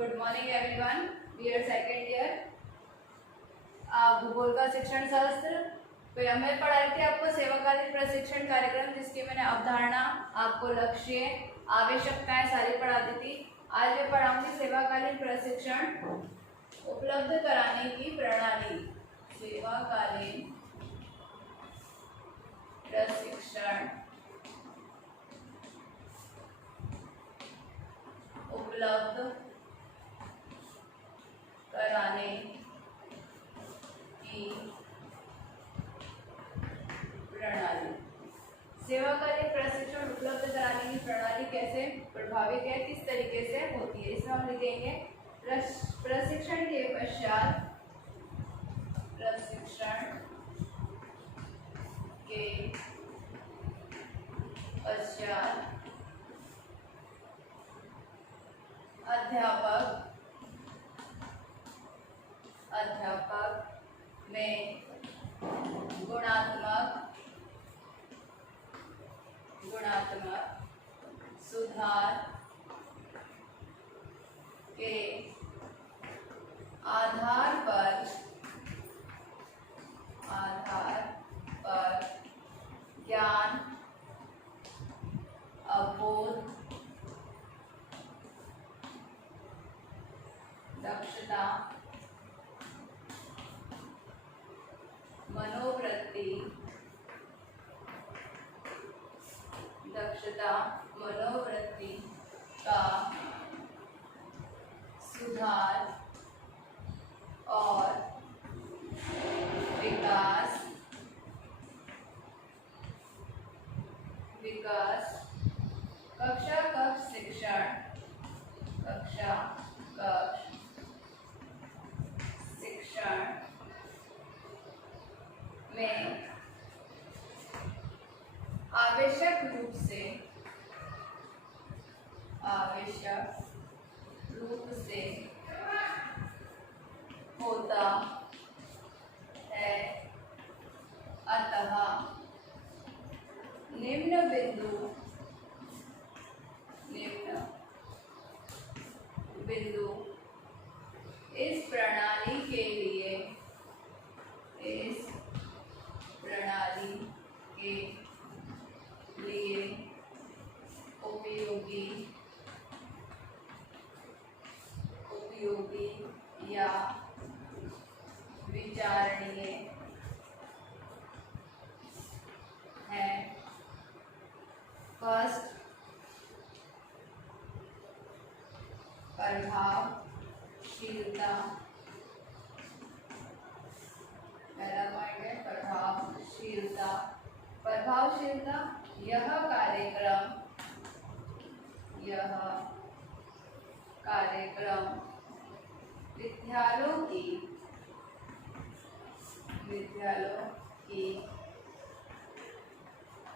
Good morning everyone. Dear second year, भूगोल का शिक्षण शास्त्र तो हमने पढ़ाई थी आपको सेवाकालीन प्रशिक्षण कार्यक्रम, जिसकी मैंने अवधारणा, आपको लक्ष्य, आवश्यकताएं सारी पढ़ा दी थी। आज मैं पढ़ाऊंगी सेवाकालीन प्रशिक्षण उपलब्ध कराने की प्रणाली। सेवाकालीन प्रशिक्षण उपलब्ध कराने की प्रणाली। सेवाकालीन प्रशिक्षण उपलब्ध कराने की प्रणाली कैसे प्रभावित है, किस तरीके से होती है, इसमें हम लिखेंगे प्रशिक्षण के पश्चात अध्यापक में गुणात्मक सुधार के आधार पर ज्ञान, अवबोध, दक्षता, मनोवृत्ति का सुधार और विकास कक्षा कक्ष शिक्षण में आवश्यक रूप से होता है। अतः निम्न बिंदु इस प्रणाली के लिए उपयोगी या विचारणीय है। फर्स्ट, प्रभावशीलता। पहला पॉइंट है प्रभावशीलता। यह कार्यक्रम विद्यालयों की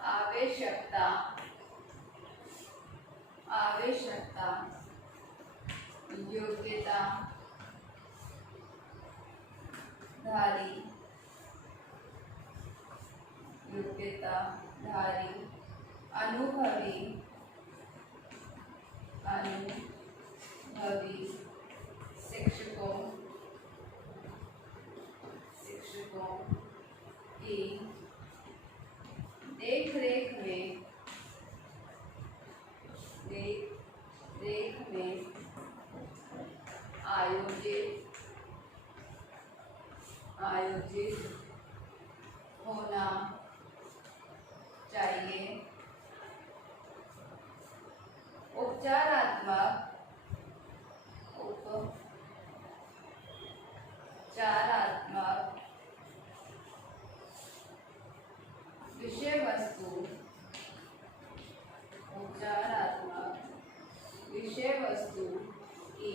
आवश्यकता योग्यताधारी अनुभवी शिक्षकों की देखरेख में आयोजित होना चाहिए। उपचारात्मक विषय वस्तु की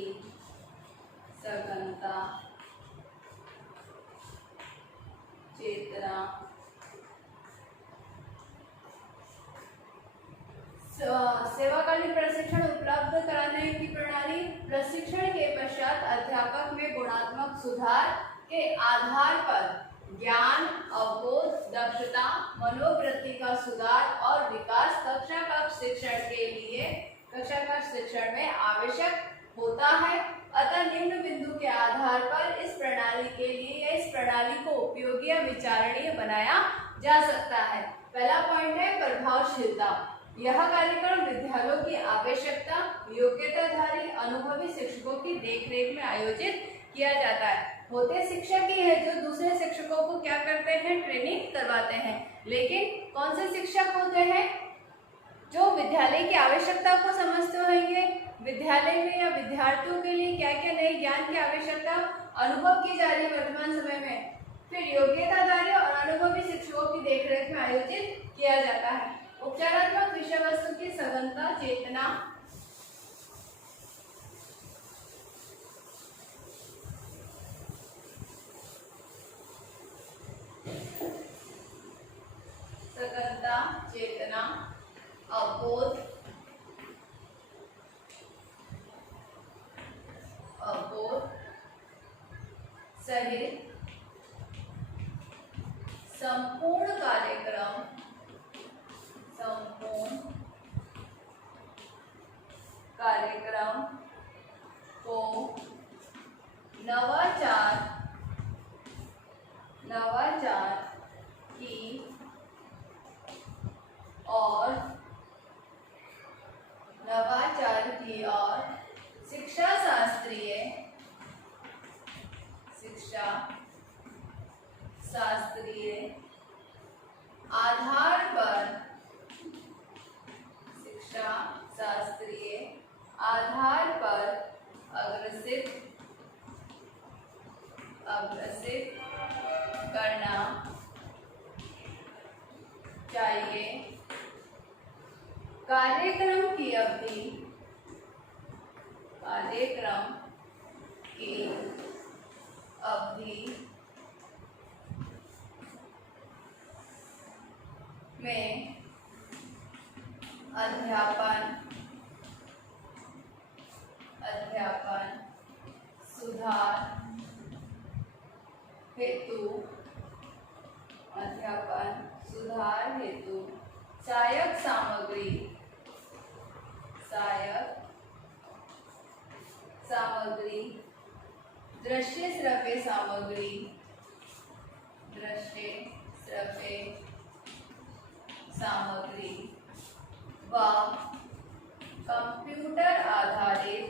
सघनता, चेतना, सेवाकालीन प्रशिक्षण उपलब्ध कराने की प्रणाली। प्रशिक्षण के पश्चात अध्यापक में गुणात्मक सुधार के आधार पर ज्ञान, अवबोध, दक्षता, मनोवृत्ति का सुधार और विकास कक्षा कक्ष शिक्षण में आवश्यक होता है। अतः निम्न बिंदु के आधार पर इस प्रणाली के लिए या इस प्रणाली को उपयोगी या विचारणीय बनाया जा सकता है। पहला पॉइंट है प्रभावशीलता। यह कार्यक्रम विद्यालयों की आवश्यकता, योग्यताधारी अनुभवी शिक्षकों की देखरेख में आयोजित किया जाता है। होते शिक्षक ही है जो दूसरे शिक्षकों को क्या करते हैं, ट्रेनिंग करवाते हैं। लेकिन कौन से शिक्षक होते हैं, जो विद्यालय की आवश्यकता को समझते होंगे, विद्यालय में या विद्यार्थियों के लिए क्या क्या नए ज्ञान की आवश्यकता अनुभव की जा रही है वर्तमान समय में, फिर योग्यताधारी और अनुभवी शिक्षकों की देखरेख में आयोजित किया जाता है। उपचारात्मक विषय वस्तु की सघनता, चेतना, चेतना, अवबोध, सहित संपूर्ण कार्यक्रम को नवाचार की और शिक्षा शास्त्रीय आधार पर अग्रसित करना चाहिए। कार्यक्रम की अवधि में अध्यापन सुधार हेतु सहायक सामग्री, दृश्य श्रव्य सामग्री व कंप्यूटर आधारित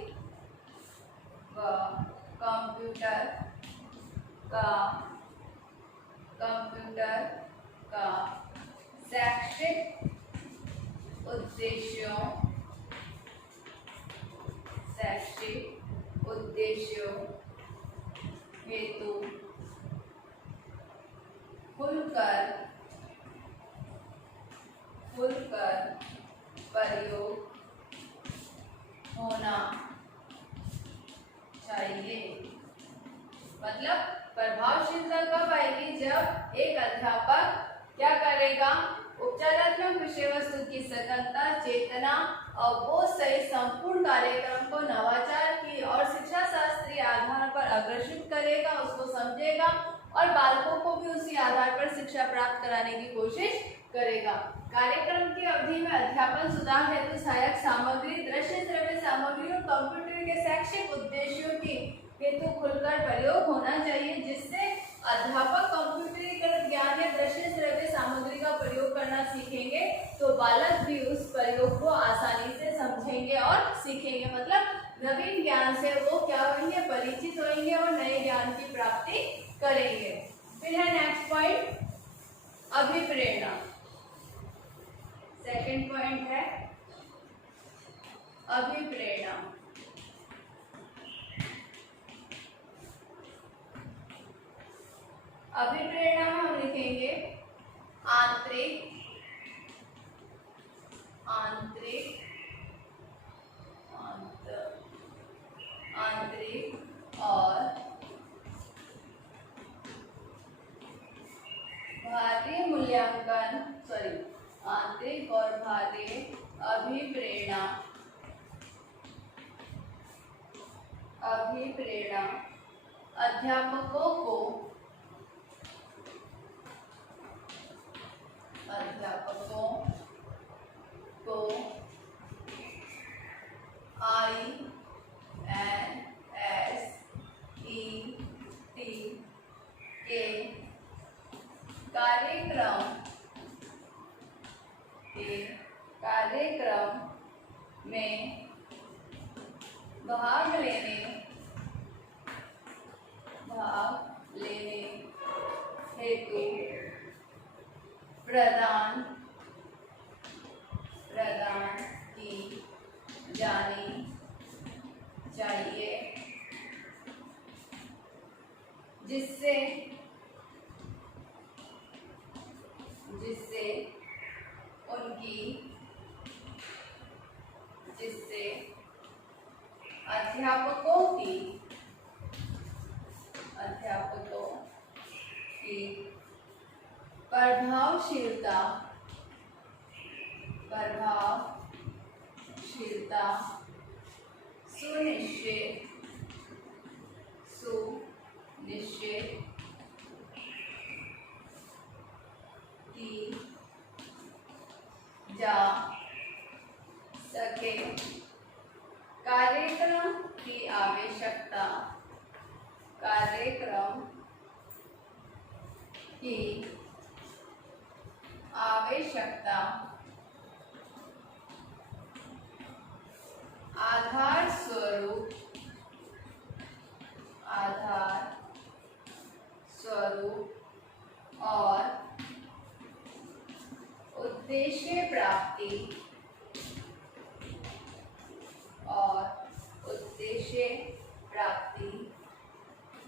का शैक्षिक उद्देश्यों हेतु खुलकर प्रयोग होना चाहिए। मतलब प्रभावशीलता कब आएगी, जब एक अध्यापक क्या करेगा, उपचारात्मक विषय वस्तु की सघनता, चेतना, अवबोध सहित संपूर्ण कार्यक्रम को नवाचार की और शिक्षा शास्त्रीय आधार पर अग्रसित करेगा, उसको समझेगा और बालकों को भी उसी आधार पर शिक्षा प्राप्त कराने की कोशिश करेगा। कार्यक्रम की अवधि में अध्यापन सुधार हेतु सहायक सामग्री, दृश्य श्रव्य सामग्री और कंप्यूटर के शैक्षिक उद्देश्यों की हेतु खुलकर प्रयोग होना चाहिए, जिससे अध्यापक कंप्यूटरीकृत ज्ञान या दृश्य श्रव्य सामग्री का प्रयोग करना सीखेंगे तो बालक भी उस प्रयोग को आसानी से समझेंगे और सीखेंगे। मतलब नवीन ज्ञान से वो क्या होंगे, परिचित होंगे और नए ज्ञान की प्राप्ति करेंगे। फिर है नेक्स्ट पॉइंट अभिप्रेरणा। सेकंड पॉइंट है अभिप्रेरणा। अभिप्रेरणा में हम लिखेंगे आंतरिक और बाह्य मूल्यांकन, आंतरिक और बाह्य अभिप्रेरणा अध्यापकों को INS भाग लेने हेतु प्रदान की जानी चाहिए, जिससे अध्यापकों की प्रभावशीलता सुनिश्चित की जा सके। कार्यक्रम की आवश्यकता आधार स्वरूप और उद्देश्य प्राप्ति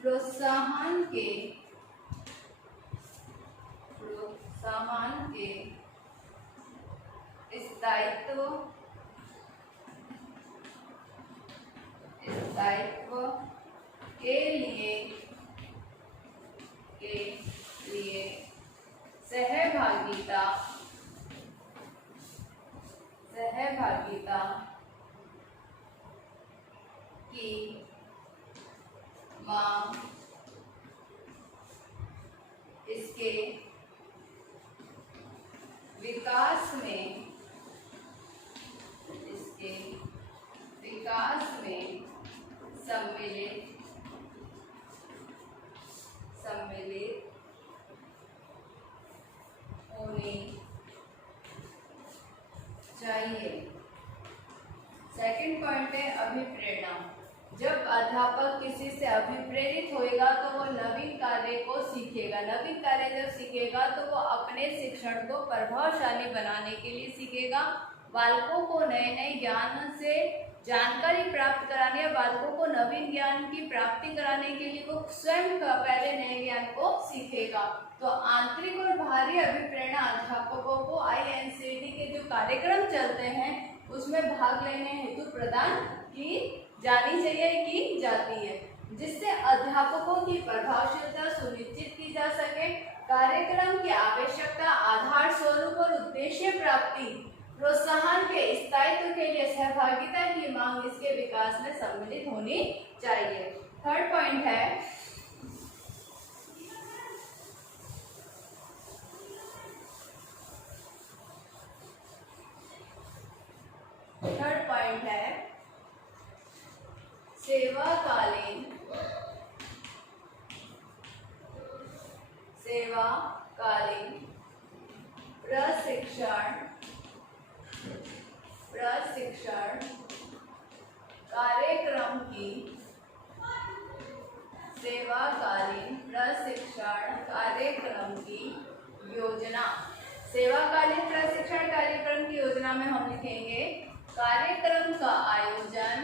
प्रोत्साहन के स्थायित्व के लिए सहभागिता की मांग, इसके विकास में सम्मिलित होनी चाहिए। सेकंड पॉइंट है अभिप्रेरणा। जब अध्यापक किसी से अभिप्रेरित होएगा तो वो नवीन कार्य को सीखेगा। नवीन कार्य जब सीखेगा तो वो अपने शिक्षण को प्रभावशाली बनाने के लिए सीखेगा। बालकों को नए ज्ञान से जानकारी प्राप्त कराने या बालकों को नवीन ज्ञान की प्राप्ति कराने के लिए वो स्वयं पहले नए ज्ञान को सीखेगा। तो आंतरिक और बाहरी अभिप्रेरणा अध्यापकों को INCT के जो कार्यक्रम चलते हैं उसमें भाग लेने हेतु प्रदान की जानी चाहिए, की जाती है, जिससे अध्यापकों की प्रभावशीलता सुनिश्चित की जा सके। कार्यक्रम की आवश्यकता आधार स्वरूप और उद्देश्य प्राप्ति प्रोत्साहन के स्थायित्व के लिए सहभागिता की मांग, इसके विकास में सम्मिलित होनी चाहिए। थर्ड पॉइंट है सेवाकालीन प्रशिक्षण कार्यक्रम की योजना। सेवाकालीन प्रशिक्षण कार्यक्रम की योजना में हम लिखेंगे कार्यक्रम का आयोजन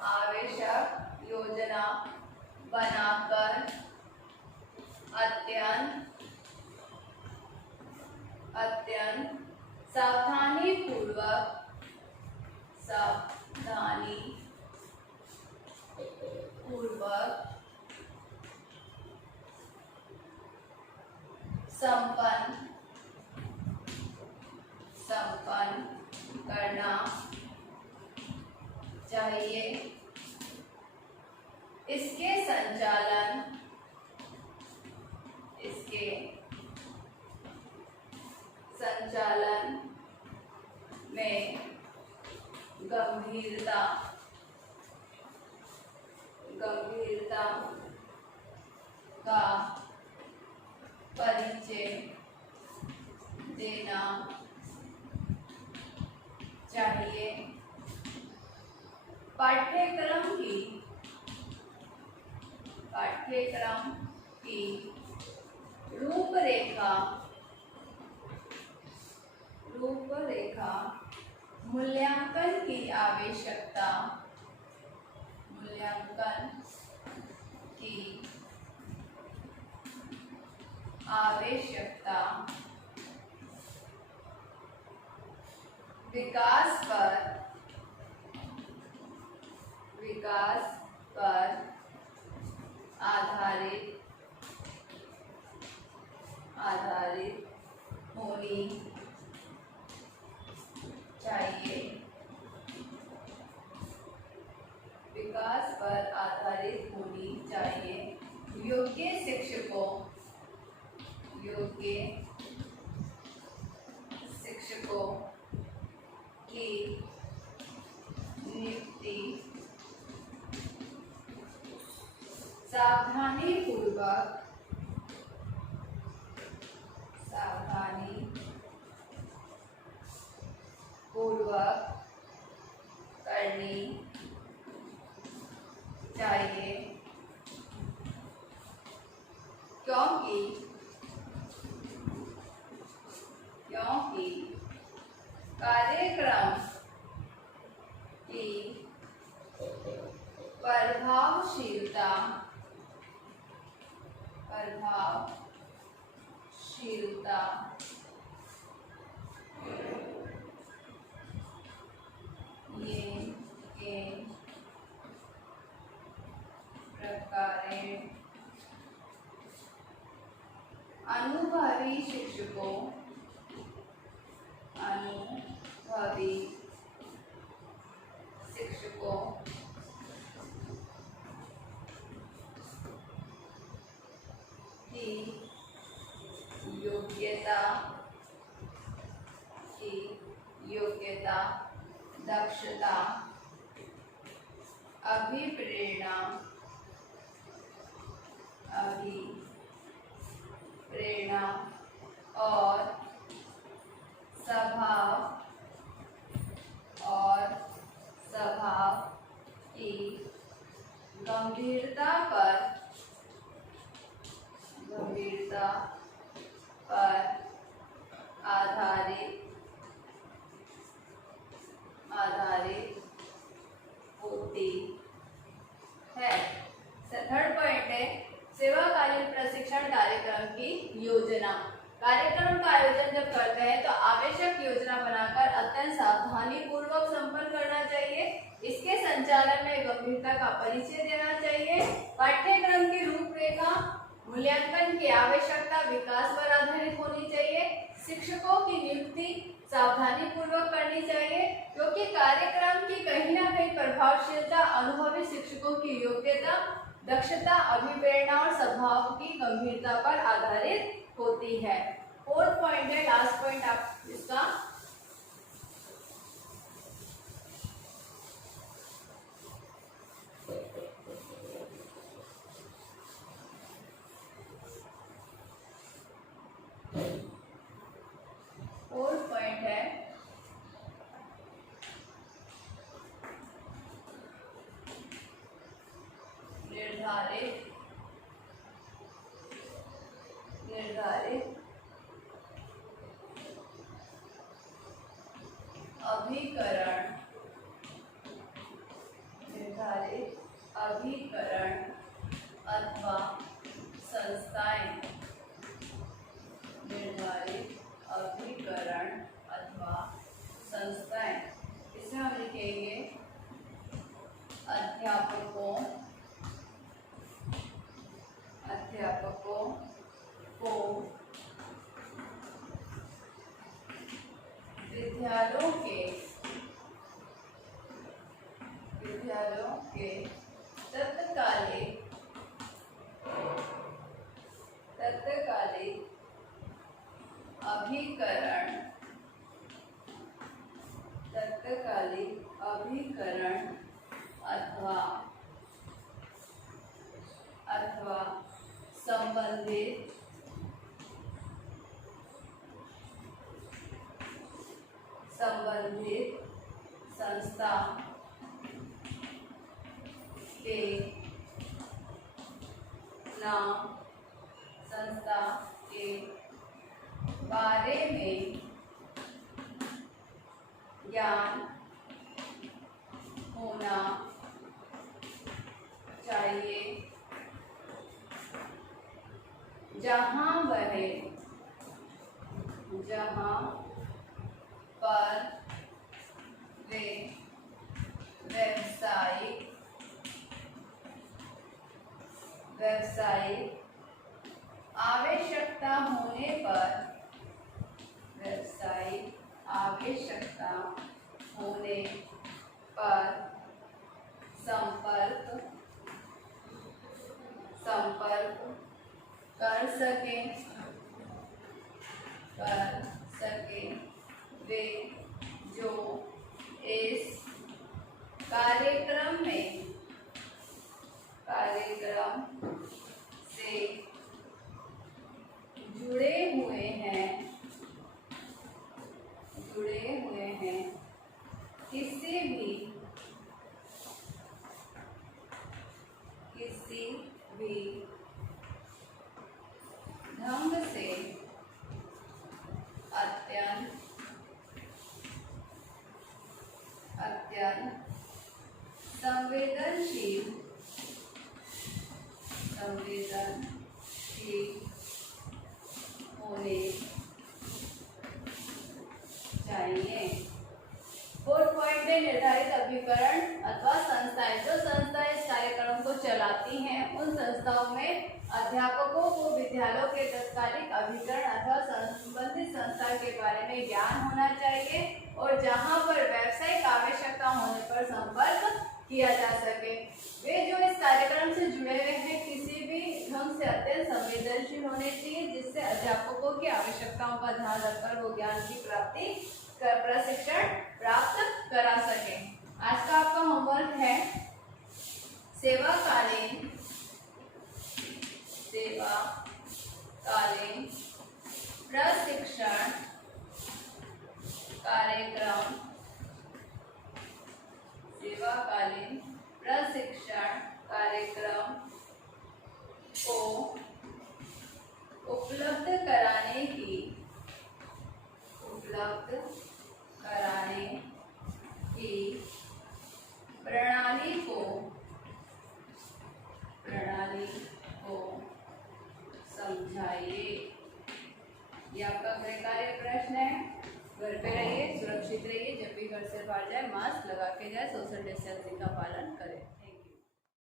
आवश्यक योजना बनाकर अत्यंत सावधानी पूर्वक संपन्न करना चाहिए। इसके संचालन में गंभीरता गंभीरता का परिचय देना चाहिए। पाठ्यक्रम की रूपरेखा मूल्यांकन की आवश्यकता विकास पर आधारित होनी चाहिए। विकास पर आधारित होनी चाहिए। योग्य शिक्षकों की नियुक्ति सावधानी पूर्वक करनी चाहिए, क्योंकि कार्यक्रम की प्रभावशीलता ये प्रकारेण अनुभवी शिक्षकों की योग्यता, दक्षता, अभिप्रेरणा और स्वभाव की गंभीरता पर आधारित होती है। थर्ड पॉइंट है सेवाकालीन प्रशिक्षण कार्यक्रम की योजना। कार्यक्रम का आयोजन जब करते हैं तो आवश्यक योजना बनाकर अत्यंत सावधानी पूर्वक संपन्न करना चाहिए। इसके संचालन में गंभीरता का परिचय देना चाहिए। पाठ्यक्रम की रूपरेखा मूल्यांकन की आवश्यकता विकास पर आधारित होनी चाहिए। शिक्षकों की नियुक्ति सावधानी पूर्वक करनी चाहिए, क्योंकि कार्यक्रम की कहीं ना कहीं प्रभावशीलता अनुभवी शिक्षकों की योग्यता, दक्षता, अभिप्रेरणा और स्वभाव की गंभीरता पर आधारित होती है। फोर्थ पॉइंट है, लास्ट पॉइंट आप इसका निर्धारित अभिकरण अथवा संस्थाएं इसमें हम लिखेंगे अध्यापकों को विद्यालयों के तत्कालिक अभिकरण अथवा अथवा संबंधित संस्था के नाम, संस्था के बारे में ज्ञान होना चाहिए, जहाँ पर वे व्यावसायिक आवश्यकता होने पर संपर्क कर सके। वे जो इस कार्यक्रम से जुड़े हुए हैं, किसी भी ढंग से अत्यंत संवेदनशील होने चाहिए। 4 पॉइंट में निर्धारित अभिकरण अथवा संस्थाएं, जो संस्थाएं इस कार्यक्रम को चलाती हैं, उन संस्थाओं में अध्यापकों को विद्यालयों के तत्कालिक अभिकरण अथवा संबंधित संस्था के बारे में ज्ञान होना चाहिए और जहां पर व्यावसायिक आवश्यकता होने पर संपर्क किया जा सके। वे जो इस कार्यक्रम से जुड़े हुए हैं किसी भी ढंग से अत्यंत संवेदनशील होने चाहिए, जिससे अध्यापकों की आवश्यकताओं का ध्यान रखकर वो ज्ञान की प्रशिक्षण प्राप्त करा सके। आज का आपका होमवर्क है सेवाकालीन प्रशिक्षण कार्यक्रम को उपलब्ध कराने की प्रणाली को समझाइए। ये आपका गृह कार्य प्रश्न है। घर पे रहिए, सुरक्षित रहिए, जब भी घर से बाहर जाए मास्क लगा के जाए, सोशल डिस्टेंसिंग का पालन करें।